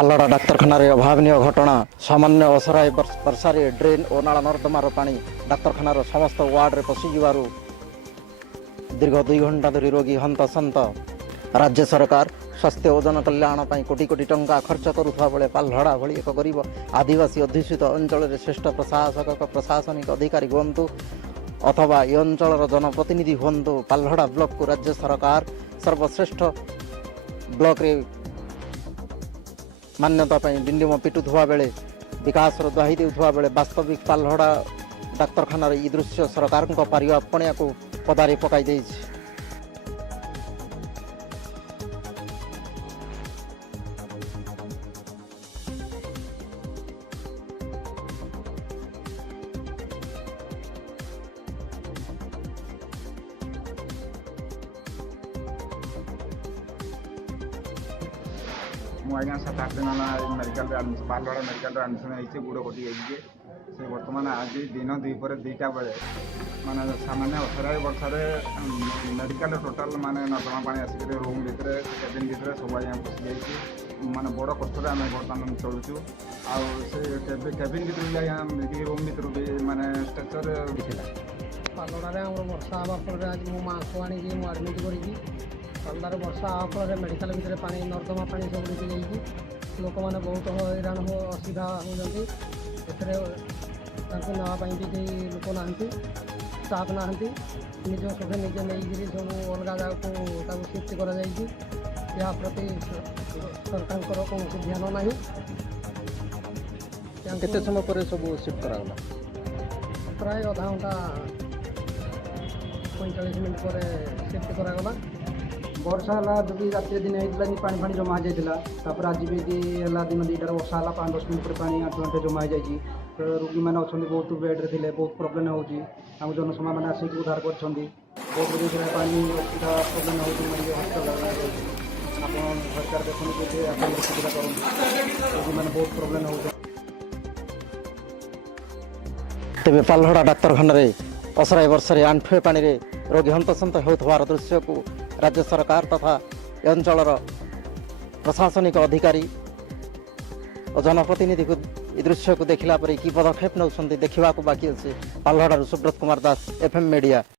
ଳଲହଡ ଡାକ୍ତରଖାନାରେ ଅଭାବନୀୟ ଘଟଣା। ସାମାନ୍ୟ ଅସରାଏ ବର୍ଷାରେ ଡ୍ରେନ୍ ଓ ନାଳ ନର୍ଦ୍ଦମାର ପାଣି ଡାକ୍ତରଖାନାର ସମସ୍ତ ୱାର୍ଡରେ ପଶିଯିବାରୁ ଦୀର୍ଘ 2 ଘଣ୍ଟା ଧରି ରୋଗୀ ହନ୍ତସନ୍ତ। ରାଜ୍ୟ ସରକାର ସ୍ୱାସ୍ଥ୍ୟ ଓ ଜନକଲ୍ୟାଣ ପାଇଁ କୋଟି କୋଟି ଟଙ୍କା ଖର୍ଚ୍ଚ କରୁଥିବା ବେଳେ ଳଲହଡ ଭଳି ଏକ ଗରିବ ଆଦିବାସୀ ଅଧ୍ୟୁଷିତ ଅଞ୍ଚଳରେ ଶ୍ରେଷ୍ଠ ପ୍ରଶାସନିକ ଅଧିକାରୀ ହୁଅନ୍ତୁ ଅଥବା ଏ ଅଞ୍ଚଳର ଜନପ୍ରତିନିଧି ହୁଅନ୍ତୁ, ଳଲହଡ ବ୍ଲକକୁ ରାଜ୍ୟ ସରକାର ସର୍ବଶ୍ରେଷ୍ଠ ବ୍ଲକରେ ମାନ୍ୟତା ପାଇଁ ଡିଣ୍ଡିମ ପିଟୁଥିବା ବେଳେ ବିକାଶର ଦ୍ୱାହି ଦେଉଥିବା ବେଳେ ବାସ୍ତବିକ ଳଲହଡ ଡାକ୍ତରଖାନାର ଏହି ଦୃଶ୍ୟ ସରକାରଙ୍କ ପାରିବାପଣିଆକୁ ପଦାରେ ପକାଇ ଦେଇଛି। ମୁଁ ଆଜ୍ଞା 7-8 ଦିନ ହେଲା ମେଡ଼ିକାଲରେ ଳଲହଡ ମେଡ଼ିକାଲରେ ଆଡ଼ମିସନ୍ ହେଇଛି। ଗୋଡ଼ କଟି ଯାଇଛି। ସେ ବର୍ତ୍ତମାନ ଆଜି ଦିନ 2ଟା ବେଳେ ମାନେ ସାମାନ୍ୟ ଅସରାଏ ବର୍ଷାରେ ମେଡ଼ିକାଲରେ ଟୋଟାଲ ମାନେ ନର୍ଦ୍ଦମା ପାଣି ଆସିକରି ରୁମ୍ ଭିତରେ କେବିନ୍ ଭିତରେ ସବୁ ଆଜ୍ଞା ପଶିଯାଇଛି। ମାନେ ବଡ଼ କଷ୍ଟରେ ଆମେ ବର୍ତ୍ତମାନ ଚଳୁଛୁ। ଆଉ ସେ କେବିନ୍ ଭିତରୁ ବି ଆଜ୍ଞା ରୁମ୍ ଭିତରୁ ବି ମାନେ ଷ୍ଟ୍ରେଚର ଥିଲା। ଳଲହଡରେ ଆମର ବର୍ଷା ହେବା ଫଳରେ ଆଜି ମୋ ମାଆକୁ ଆଣିକି ମୁଁ ଆଡ଼ମିଟ୍ କରିଛି। ଳଲହଡରେ ବର୍ଷା ହେବା ଫଳରେ ମେଡ଼ିକାଲ ଭିତରେ ପାଣି ନର୍ଦ୍ଦମା ପାଣି ସବୁ ଢୁକି ଯାଇଛି। ଲୋକମାନେ ବହୁତ ହଇରାଣ ଅସୁବିଧା ହେଉଛନ୍ତି। ଏଥିରେ ତାଙ୍କୁ ନେବା ପାଇଁ ବି କେହି ଲୋକ ନାହାନ୍ତି, ଷ୍ଟାଫ୍ ନାହାନ୍ତି। ନିଜ ସୁଖେ ନିଜେ ନେଇକରି ସବୁ ଅଲଗା ଜାଗାକୁ ତାକୁ ସିଫ୍ଟ କରାଯାଇଛି। ଏହା ପ୍ରତି ସରକାରଙ୍କର କୌଣସି ଧ୍ୟାନ ନାହିଁ। କେତେ ସମୟ ପରେ ସବୁ ସିଫ୍ଟ କରାଗଲା? ପ୍ରାୟ ଅଧା ଘଣ୍ଟା 45 ମିନିଟ୍ ପରେ ସିଫ୍ଟ କରାଗଲା। ବର୍ଷା ହେଲା ଯଦି ରାତିରେ ଦିନ ହେଇଥିଲା ପାଣି ଫାଣି ଜମା ହେଇଯାଇଥିଲା। ତାପରେ ଆଜି ବି ହେଲା ଦିନ 2ଟାରେ ବର୍ଷା ହେଲା 5-10 ମିନିଟ୍ ପରେ ପାଣି ଆଣ୍ଠୁଏ ଜମା ହେଇଯାଇଛି। ରୋଗୀମାନେ ଅଛନ୍ତି ବହୁତ ବେଡ଼୍ରେ ଥିଲେ, ବହୁତ ପ୍ରୋବ୍ଲେମ୍ ହେଉଛି। ଆମ ଜନସମାମାନେ ଆସିକି ଉଦ୍ଧାର କରିଛନ୍ତି। ବହୁତ ରୋଗୀରେ ପାଣି ଅସୁବିଧା ପ୍ରୋବ୍ଲେମ୍ ହେଉଛି। ଆପଣ ସରକାର ଦେଖନ୍ତୁ ଯଦି ଆପଣଙ୍କର ସୁବିଧା କରନ୍ତୁ। ରୋଗୀମାନେ ବହୁତ ପ୍ରୋବ୍ଲେମ୍ ହେଉଛି। ତେବେ ଳଲହଡ ଡାକ୍ତରଖାନାରେ ଅସରାଏ ବର୍ଷାରେ ଆଣ୍ଠୁଏ ପାଣିରେ ରୋଗୀ ହନ୍ତସନ୍ତ ହେଉଥିବାର ଦୃଶ୍ୟକୁ ରାଜ୍ୟ ସରକାର ତଥା ଏ ଅଞ୍ଚଳର ପ୍ରଶାସନିକ ଅଧିକାରୀ ଓ ଜନପ୍ରତିନିଧିକୁ ଏ ଦୃଶ୍ୟକୁ ଦେଖିଲା ପରେ କି ପଦକ୍ଷେପ ନେଉଛନ୍ତି ଦେଖିବାକୁ ବାକି ଅଛି। ଳଲହଡରୁ ସୁବ୍ରତ କୁମାର ଦାସ, FM ମିଡ଼ିଆ।